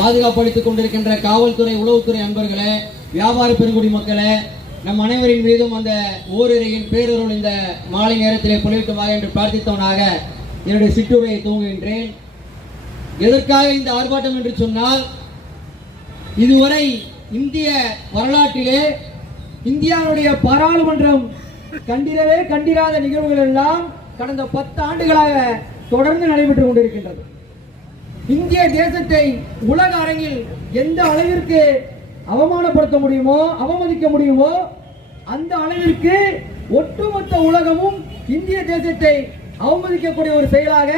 பாதுகாப்பளித்துக் கொண்டிருக்கின்ற காவல்துறை உளவுத்துறை அன்பர்களே வியாபார பெருங்குடி மக்களே நம் அனைவரின் மீதும் அந்த ஓரிரையின் பேரருள் இந்த மாலை நேரத்திலே பொழியட்டுமாக என்று பிரார்த்தித்தவனாக என்னுடைய சிற்றுரையை தூங்குகின்றேன் எதற்காக இந்த ஆர்ப்பாட்டம் என்று சொன்னால் இதுவரை இந்திய வரலாற்றிலே இந்தியாவுடைய பாராளுமன்றம் கண்டிரவே கண்டிராத நிகழ்வுகள் எல்லாம் கடந்த பத்து ஆண்டுகளாக தொடர்ந்து நடைபெற்றுக் கொண்டிருக்கின்றது. இந்திய தேசத்தை உலக அரங்கில் எந்த அளவிற்கு அவமானப்படுத்த முடியுமோ அவமதிக்க முடியுமோ அந்த அளவிற்கு ஒட்டுமொத்த உலகமும் இந்திய தேசத்தை அவமதிக்கக்கூடிய ஒரு செயலாக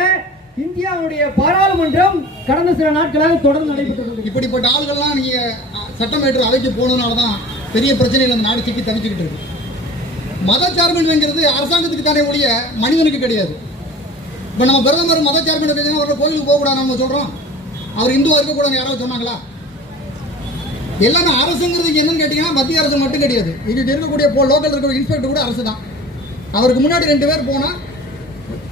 இந்தியாவுடைய பாராளுமன்றம் கடந்த சில நாட்களாக தொடர்ந்து நடைபெற்றது இப்படிப்பட்ட ஆள்கள்லாம் நீங்க சட்டமேற்று அவைக்கு போனதுனால தான் பெரிய பிரச்சனையில் அந்த நாடு சிக்கி தவிச்சுக்கிட்டு இருக்கு. மதச்சார்பின்மைங்கிறது அரசாங்கத்துக்கு தானே ஒழிய மனிதனுக்கு கிடையாது. இப்போ நம்ம பிரதமர் மதச்சார்பின்மை பேசினா அவரோட கோயிலுக்கு போகக்கூடாது நம்ம சொல்கிறோம் அவர் இந்துவாக இருக்கக்கூடாதுன்னு யாராவது சொன்னாங்களா? எல்லாமே அரசுங்கிறது என்னன்னு கேட்டிங்கன்னா மத்திய அரசு மட்டும் கிடையாது. இது இருக்கக்கூடிய போ லோக்கல் இருக்கிற இன்ஸ்பெக்டர் கூட அரசு தான் அவருக்கு முன்னாடி ரெண்டு பேர் போனால்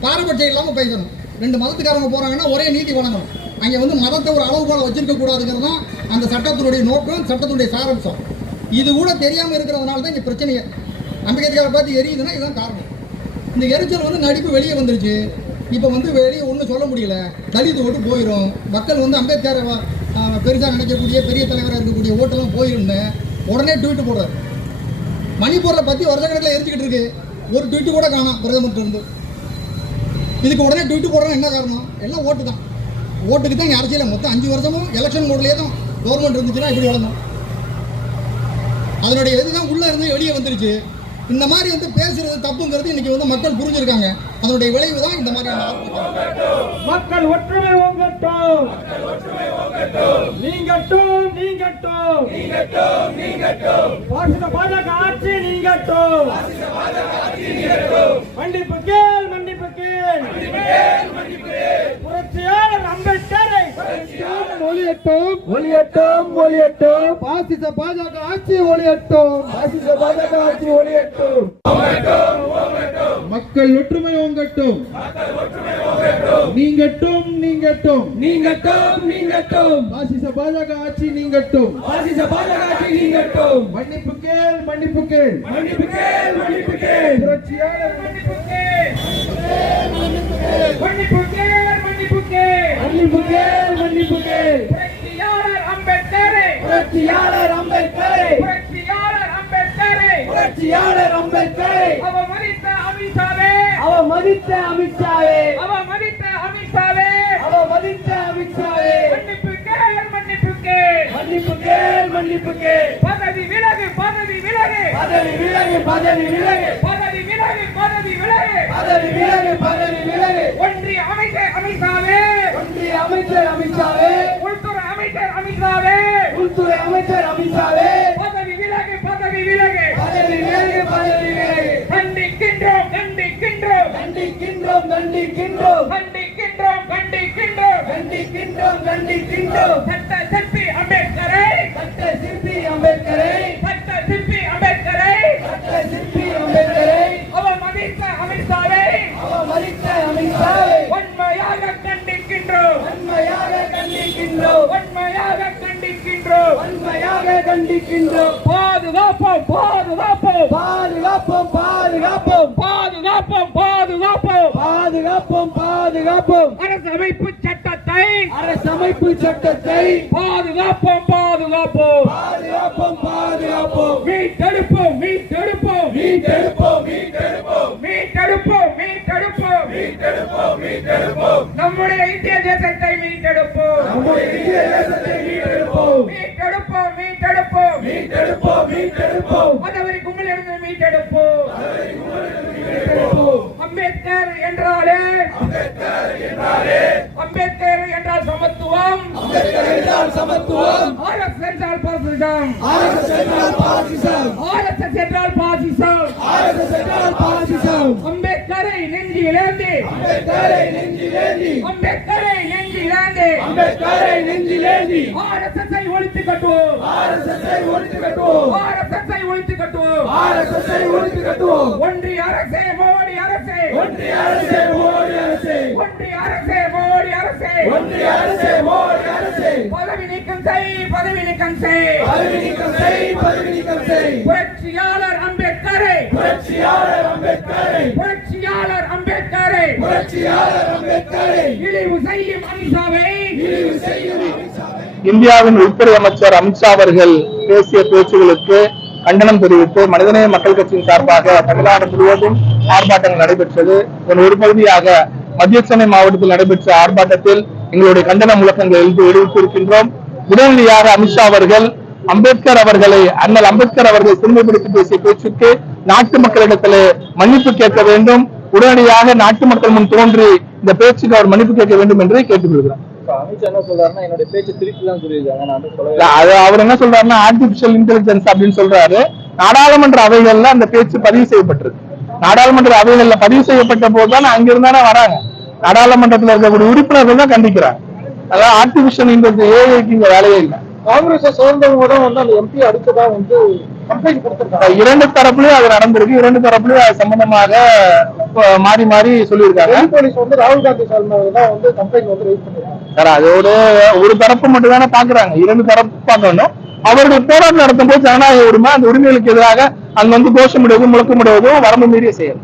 பாரபட்சம் இல்லாமல் பேசணும். ரெண்டு மதத்துக்காரங்க போகிறாங்கன்னா ஒரே நீதி வழங்கணும். அங்கே வந்து மதத்தை ஒரு அளவு போல வச்சிருக்க கூடாதுங்கிறது தான் அந்த சட்டத்தினுடைய நோக்கம் சட்டத்தினுடைய சாரம்சம். இது கூட தெரியாமல் இருக்கிறதுனால தான் இங்கே பிரச்சனையே. அம்பேத்கரை பார்த்து எரியுதுன்னா இதுதான் காரணம். இந்த எரிச்சல் வந்து நடிப்பு வெளியே வந்துருச்சு. இப்போ வந்து வெளியே ஒன்றும் சொல்ல முடியல. தலித் ஓட்டு போயிடும் மக்கள் வந்து அம்பேத்கர் பெருசாக நினைக்கக்கூடிய பெரிய தலைவராக இருக்கக்கூடிய ஓட்டெல்லாம் போயிருந்தேன் உடனே ட்வீட்டு போடுறாரு. மணிப்பூரில் பற்றி வருஷக்கணக்கில் எரிஞ்சிக்கிட்டு இருக்கு. ஒரு ட்வீட்டு கூட காணும் பிரதமர்கிட்ட இருந்து. இதுக்கு உடனே ட்வீட்டு போடுறோம் என்ன காரணம்? எல்லாம் ஓட்டு தான். ஓட்டுக்கு தான் இங்கே அரசியல் மொத்தம் அஞ்சு வருஷமும் எலெக்ஷன் மோட்லேயே தான் கவர்மெண்ட் இருந்துச்சுன்னா இப்படி வளர்ந்தோம் அதனுடைய இதுதான் உள்ளே இருந்து வெளியே வந்துருச்சு. இந்த மாதிரி வந்து பேசுறது தப்புங்கிறது இன்னைக்கு வந்து மக்கள் புரிஞ்சிருக்காங்க. அதனுடைய விளைவு தான் இந்த மாதிரி ஆர்ப்பாட்டம். மக்கள் ஒற்றுமை ஓங்கட்டும். நீங்கட்டும் நீங்கட்டும். பாசித பாஜக ஆட்சி நீங்கட்டும். மன்னிப்பு கேள் மன்னிப்பு கேள். புரட்சியாளர் அம்பேத்கரை ஒளியட்டும் ஒளியட்டும் ஒளியட்டும் பாசிச பாஜக ஆட்சி ஒளியட்டும் பாசிச பாஜக ஆட்சி ஒளியட்டும் மக்கள் ஒற்றுமை ஓங்கட்டும். நீங்கட்டும் நீங்கட்டும். நீங்கட்டும் நீங்கட்டும். பாசிச பாஜக ஆட்சி நீங்கட்டும். பாசிச பாஜக ஆட்சி நீங்கட்டும். மன்னிப்பு கேள் மன்னிப்பு கேள். மன்னிப்பு கேள் புரட்சியாளர் அம்பேத்கரை. அவமதித்த அமித்ஷாவே அவமதித்த அமித்ஷாவே அவமதித்த அமித்ஷாவே அவமதித்த அமித்ஷாவே மன்னிப்பு கேள் மன்னிப்பு கேள் மன்னிப்பு கேள் மன்னிப்பு கேள் பதவி விலகு பதவி விலகு. பதவி விலகு பதவி விலகு. பதவி விலகு பதவி விலகு. பதவி விலகு பதவி விலகு. ஒன்றிய அமைச்சர் அமித்ஷாவே ஒன்றிய அமைச்சர் அமித்ஷாவே உள்துறை அமைச்சர் அமித்ஷாவே உள்துறை அமைச்சர் அமித்ஷாவே கண்டிக்கின்றோம் கண்டிக்கின்றோம். கண்டிக்கின்றோம் கண்டிக்கின்றோம். கண்டிக்கின்றோம் கண்டிக்கின்றோம். சட்ட சிற்பி அம்பேத்கரை. சட்ட சிற்பி அம்பேத்கரை. சட்ட சிற்பி அம்பேத்கரை. சட்ட சிற்பி அம்பேத்கரை. அவமதித்த அமித்ஷாவை. அவமதித்த அமித்ஷாவை. உண்மையாக கண்டிக்கின்றோம். உண்மையாக கண்டிக்கின்றோம். உண்மையாக கண்டிக்கின்றோம். உண்மையாக கண்டிக்கின்றோம். பாதுகாப்போம் பாதுகாப்போம். பாதுகாப்போம் பாதுகாப்போம். அரசமைப்பு சட்டத்தை அரசமைப்பு சட்டத்தை பாதுகாப்போம் பாதுகாப்போம். பாதுகாப்போம் பாதுகாப்போம். மீட்டெடுப்போம் மீட்டெடுப்போம். மீட்டெடுப்போம் மீட்டெடுப்போம். மீட்டெடுப்போம் மீட்டெடுப்போம். மீட்டெடுப்போம் மீட்டெடுப்போம். நம்முடைய இந்திய தேசத்தை மீட்டெடுப்போம். நம்முடைய இந்திய தேசத்தை மீட்டெடுப்போம். மீட்டெடுப்போம் மீட்டெடுப்போம். மீட்டெடுப்போம் மீட்டெடுப்போம். மதவரி கும்பலிருந்து மீட்டெடுப்போம். அம்பேத்கர் என்றாலே அம்பேத்கர் என்றால் சமத்துவம் என்றால் சமத்துவம் ஆர்எஸ் என்றால் பாசிசம் ஆர்எஸ் என்றால் பாசிசம் ஆர்எஸ் என்றால் பாசிசம் ஆர்எஸ் என்றால் பாசிசம் அம்பேத்கரை நெஞ்சிலேந்தி அம்பேத்கரை நெஞ்சிலேந்தி அம்பேத்கரை நெஞ்சிலேந்தி அம்பேத்கரை நெஞ்சிலேந்தி ஆர்எஸ்எஸ்ஐ ஒழித்து கட்டுவோம் ஆர்எஸ்எஸ்ஐ ஒழித்து கட்டுவோம் ஆர்எஸ்எஸ்ஐ ஒழித்து கட்டுவோம் ஆர்எஸ்எஸ்ஐ ஒழித்து கட்டுவோம் ஒன்றிய அரசே மோடி அரசே ஒன்றிய அரசே மோடி அரசே. ஒன்றிய அரசே மோடி அரசே. ஒன்றிய அரசே மோடி அரசே. பதவி நீக்கம் செய் பதவி நீக்கம் செய். பதவி நீக்கம் செய் பதவி நீக்கம் செய். புரட்சியாளர் அம்பேத்கரை. புரட்சியாளர் அம்பேத்கரை. புரட்சியாளர் அம்பேத்கரை. புரட்சியாளர் அம்பேத்கரை. இழிவு செய்யும் அமித்ஷாவை. இழிவு செய்யும் இந்தியாவின் உள்துறை அமைச்சர் அமித்ஷா அவர்கள் பேசிய பேச்சுகளுக்கு கண்டனம் தெரிவித்து மனிதநேய மக்கள் கட்சியின் சார்பாக தமிழ்நாடு முழுவதும் ஆர்ப்பாட்டங்கள் நடைபெற்றது. இதன் ஒரு பகுதியாக மத்திய சென்னை மாவட்டத்தில் நடைபெற்ற ஆர்ப்பாட்டத்தில் எங்களுடைய கண்டன முழக்கங்களை எழுதி வெளியிட்டிருக்கின்றோம். உடனடியாக அமித்ஷா அவர்கள் அம்பேத்கர் அவர்களை அண்ணல் அம்பேத்கர் அவர்களை சிறுமைப்படுத்தி பேசிய பேச்சுக்கு நாட்டு மக்களிடத்திலே மன்னிப்பு கேட்க வேண்டும். உடனடியாக நாட்டு மக்கள் முன் தோன்றி இந்த பேச்சுக்கு அவர் மன்னிப்பு கேட்க வேண்டும் என்று அமித்ஷா என்ன சொல்றாருன்னா என்னோட பேச்சு திருப்பி தான் சொல்லியிருக்காங்க. நான் வந்து சொல்லவே இல்ல, அது அவர் என்ன சொல்றாருன்னா ஆர்டிபிஷியல் இன்டெலிஜென்ஸ் அப்படின்னு சொல்றாரு. நாடாளுமன்ற அவைகள்ல அந்த பேச்சு பதிவு செய்யப்பட்டிருக்கு. நாடாளுமன்ற அவைகள்ல பதிவு செய்யப்பட்ட போதுதான் அங்க இருந்தானே வராங்க. நாடாளுமன்றத்துல இருக்கக்கூடிய உறுப்பினர்கள் தான் கண்டிக்கிறாங்க. அதாவது ஆர்டிபிஷியல் இன்டெலிஜென்ஸ் ஏஐக்கு இங்க வேலையே இல்லை. காங்கிரஸ் சேர்ந்தவங்க தான் வந்து அந்த எம்பி அடிச்சதா வந்து கம்ப்ளைண்ட் கொடுத்திருக்காங்க. இரண்டு தரப்புலயும் அது நடந்திருக்கு. இரண்டு தரப்புலயும் அது சம்பந்தமாக மாறி மாறி சொல்லியிருக்காங்க. போலீஸ் வந்து ராகுல் காந்தி சார்ந்தவங்க தான் வந்து கம்ப்ளைண்ட் வந்து ரைஸ் பண்ணிருக்காங்க. சார் அதோட ஒரு தரப்பு மட்டும் தானே பாக்குறாங்க. இரண்டு தரப்பு பார்க்கணும். அவருடைய போராட்டம் நடத்தும் போது ஜனநாயக உரிமை அந்த உரிமைகளுக்கு எதிராக அங்க வந்து கோஷமிடுவதும் முழக்கமிடுவதும் வரம்பு மீறிய செயல்.